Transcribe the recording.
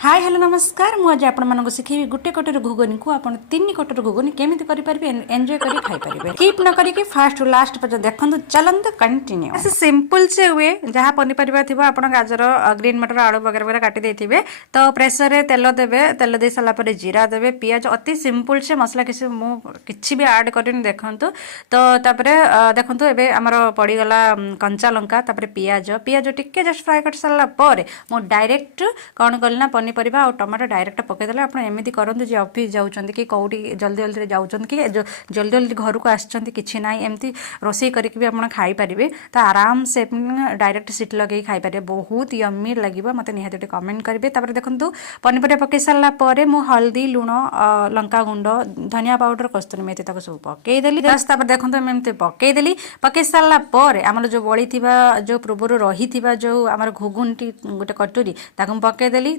hi hello नमस्कार मुझे आपण शिखेबी गोटे कटर घुगनी को आप तीन कटर घुगनी केमी करेंगे एंजॉय कर खाई पारे कीप न करके फास्ट लास्ट पर्यटन देखो चलते कंटिन्यू ऐसे सिंपल से हुए जहाँ पनीपरिया थी आप गाजर ग्रीन मटर आलू वगैरह वगैरह काटी देते तो प्रेसर रे तेल देवे तेल दे सारापर जीरा देवे पियाज अति सिंपल से मसला किसी भी ऐड करनी देखूँ तो देखूँ एवं आमर पड़गला कंचा लंका पियाज पियाज टिके जस्ट फ्राए कर सारापर मुझे डायरेक्ट कौन कल ना पनीपरिया और टमाटो डायरेक्ट पकईदे आप एमती करूँ जी ऑफिस जाऊँ कि कौटी जल्दी जल्दी जाऊँ कि जल्दी जल्दी घर को आसी ना एमती रोषे करके भी आप खाईपारे तो आराम से डायरेक्ट सीट लगे खाईपारे बहुत यम्मी लगे मत निहत कमेंट करेंगे देखो पनीपरिया पकई सारापर मु हल्दी लुण लंका गुंड धनिया पाउडर कस्तूरी मेथी सब पकईदेली जस्ट देखो एमती पकईदेली पकई सारापर आम जो बड़ी जो पूर्व रही जो आम घुगुन गोटे कटोरी पकईदेली